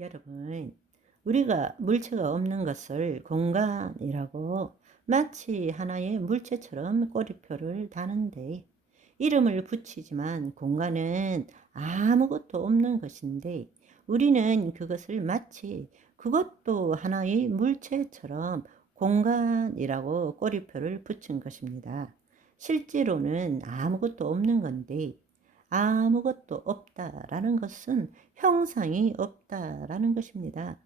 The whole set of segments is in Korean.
여러분, 우리가 물체가 없는 것을 공간이라고 마치 하나의 물체처럼 꼬리표를 다는데 이름을 붙이지만 공간은 아무것도 없는 것인데 우리는 그것을 마치 그것도 하나의 물체처럼 공간이라고 꼬리표를 붙인 것입니다. 실제로는 아무것도 없는 건데 아무것도 없다라는 것은 형상이 없다라는 것입니다.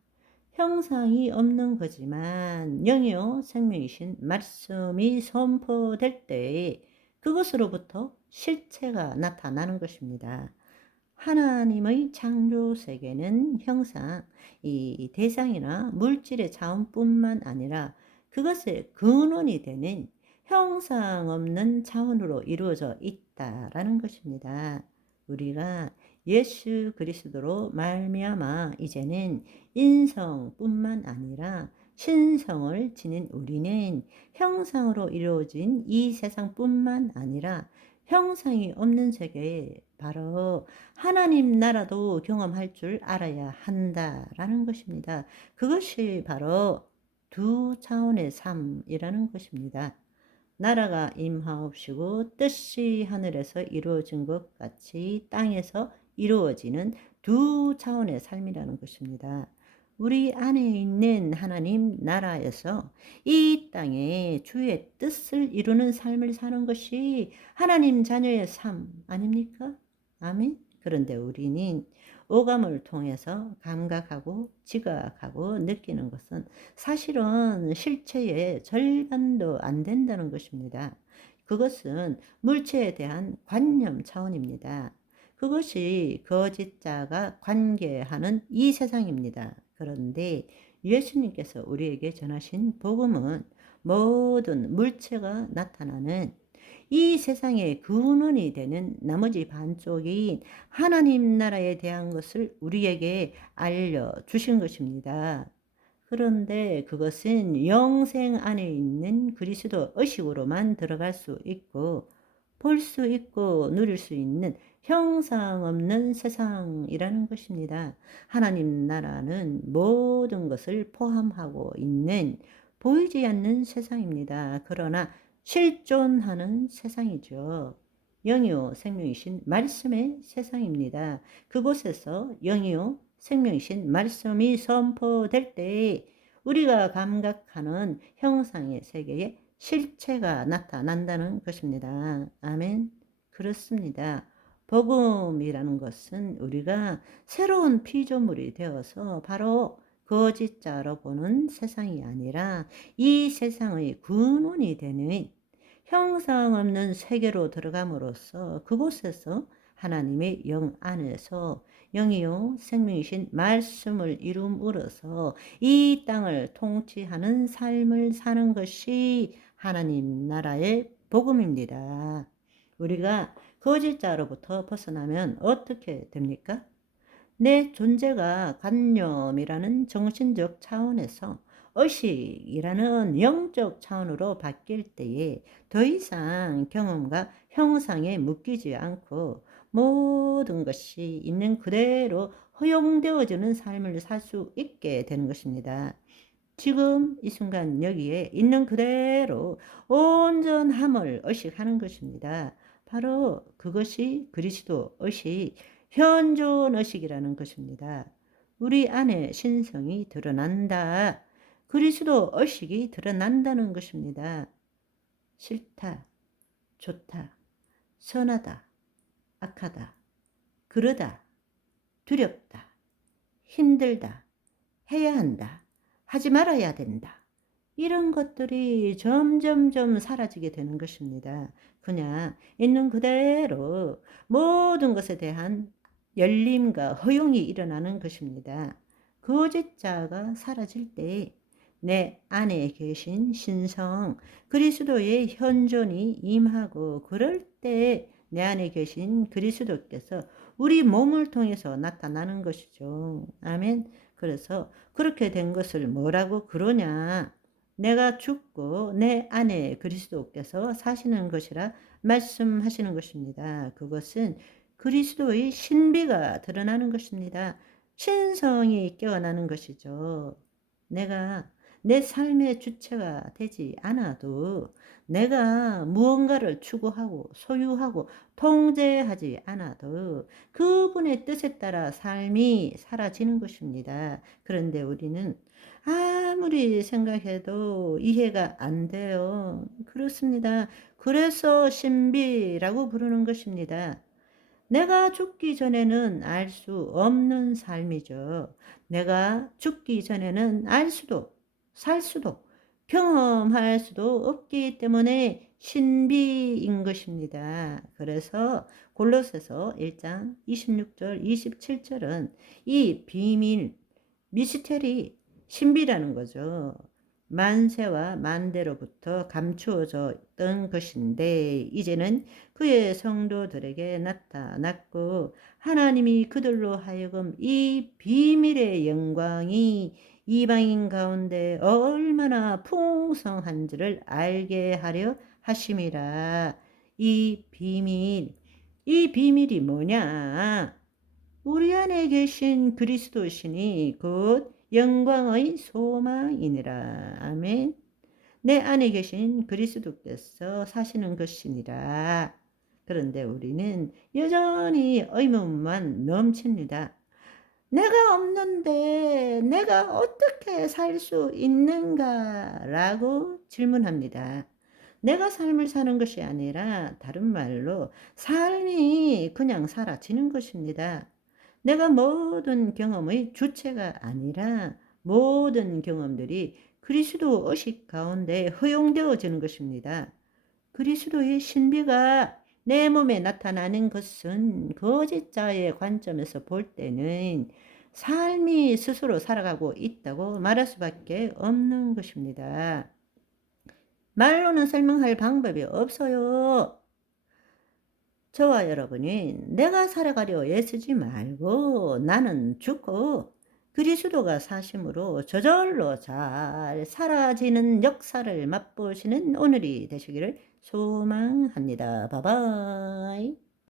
형상이 없는 거지만 영이요 생명이신 말씀이 선포될 때에 그것으로부터 실체가 나타나는 것입니다. 하나님의 창조 세계는 형상, 이 대상이나 물질의 자원뿐만 아니라 그것의 근원이 되는 형상 없는 차원으로 이루어져 있다라는 것입니다. 우리가 예수 그리스도로 말미암아 이제는 인성뿐만 아니라 신성을 지닌 우리는 형상으로 이루어진 이 세상뿐만 아니라 형상이 없는 세계에 바로 하나님 나라도 경험할 줄 알아야 한다라는 것입니다. 그것이 바로 두 차원의 삶이라는 것입니다. 나라가 임하옵시고 뜻이 하늘에서 이루어진 것 같이 땅에서 이루어지는 두 차원의 삶이라는 것입니다. 우리 안에 있는 하나님 나라에서 이 땅에 주의 뜻을 이루는 삶을 사는 것이 하나님 자녀의 삶 아닙니까? 아멘. 그런데 우리는 오감을 통해서 감각하고 지각하고 느끼는 것은 사실은 실체의 절반도 안 된다는 것입니다. 그것은 물체에 대한 관념 차원입니다. 그것이 거짓자가 관계하는 이 세상입니다. 그런데 예수님께서 우리에게 전하신 복음은 모든 물체가 나타나는 이 세상의 근원이 되는 나머지 반쪽인 하나님 나라에 대한 것을 우리에게 알려주신 것입니다. 그런데 그것은 영생 안에 있는 그리스도 의식으로만 들어갈 수 있고 볼 수 있고 누릴 수 있는 형상 없는 세상이라는 것입니다. 하나님 나라는 모든 것을 포함하고 있는 보이지 않는 세상입니다. 그러나 실존하는 세상이죠. 영이요 생명이신 말씀의 세상입니다. 그곳에서 영이요 생명이신 말씀이 선포될 때 우리가 감각하는 형상의 세계에 실체가 나타난다는 것입니다. 아멘. 그렇습니다. 복음이라는 것은 우리가 새로운 피조물이 되어서 바로 거짓자로 보는 세상이 아니라 이 세상의 근원이 되는 형상 없는 세계로 들어감으로써 그곳에서 하나님의 영 안에서 영이요 생명이신 말씀을 이룸으로써 이 땅을 통치하는 삶을 사는 것이 하나님 나라의 복음입니다. 우리가 거짓자로부터 벗어나면 어떻게 됩니까? 내 존재가 관념이라는 정신적 차원에서 의식이라는 영적 차원으로 바뀔 때에 더 이상 경험과 형상에 묶이지 않고 모든 것이 있는 그대로 허용되어지는 삶을 살 수 있게 되는 것입니다. 지금 이 순간 여기에 있는 그대로 온전함을 의식하는 것입니다. 바로 그것이 그리스도 의식, 현존 의식이라는 것입니다. 우리 안에 신성이 드러난다. 그리스도 의식이 드러난다는 것입니다. 싫다, 좋다, 선하다, 악하다, 그러다, 두렵다, 힘들다, 해야 한다, 하지 말아야 된다. 이런 것들이 점점점 사라지게 되는 것입니다. 그냥 있는 그대로 모든 것에 대한 열림과 허용이 일어나는 것입니다. 거짓자가 사라질 때 내 안에 계신 신성 그리스도의 현존이 임하고 그럴 때 내 안에 계신 그리스도께서 우리 몸을 통해서 나타나는 것이죠. 아멘. 그래서 그렇게 된 것을 뭐라고 그러냐? 내가 죽고 내 안에 그리스도께서 사시는 것이라 말씀하시는 것입니다. 그것은 그리스도의 신비가 드러나는 것입니다. 신성이 깨어나는 것이죠. 내가 내 삶의 주체가 되지 않아도, 내가 무언가를 추구하고 소유하고 통제하지 않아도 그분의 뜻에 따라 삶이 사라지는 것입니다. 그런데 우리는 아무리 생각해도 이해가 안 돼요. 그렇습니다. 그래서 신비라고 부르는 것입니다. 내가 죽기 전에는 알 수 없는 삶이죠. 내가 죽기 전에는 알 수도, 살 수도, 경험할 수도 없기 때문에 신비인 것입니다. 그래서 골로새서 1장 26절, 27절은 이 비밀, 미스테리, 신비라는 거죠. 만세와 만대로부터 감추어졌던 것인데 이제는 그의 성도들에게 나타났고, 하나님이 그들로 하여금 이 비밀의 영광이 이방인 가운데 얼마나 풍성한지를 알게 하려 하심이라. 이 비밀이 뭐냐? 우리 안에 계신 그리스도시니 곧 영광의 소망이니라. 아멘. 내 안에 계신 그리스도께서 사시는 것이니라. 그런데 우리는 여전히 의문만 넘칩니다. 내가 없는데 내가 어떻게 살 수 있는가? 라고 질문합니다. 내가 삶을 사는 것이 아니라 다른 말로 삶이 그냥 사라지는 것입니다. 내가 모든 경험의 주체가 아니라 모든 경험들이 그리스도 의식 가운데 허용되어지는 것입니다. 그리스도의 신비가 내 몸에 나타나는 것은 거짓자의 관점에서 볼 때는 삶이 스스로 살아가고 있다고 말할 수밖에 없는 것입니다. 말로는 설명할 방법이 없어요. 저와 여러분이 내가 살아가려 애쓰지 말고 나는 죽고 그리스도가 사심으로 저절로 잘 사라지는 역사를 맛보시는 오늘이 되시기를 소망합니다. 바이바이.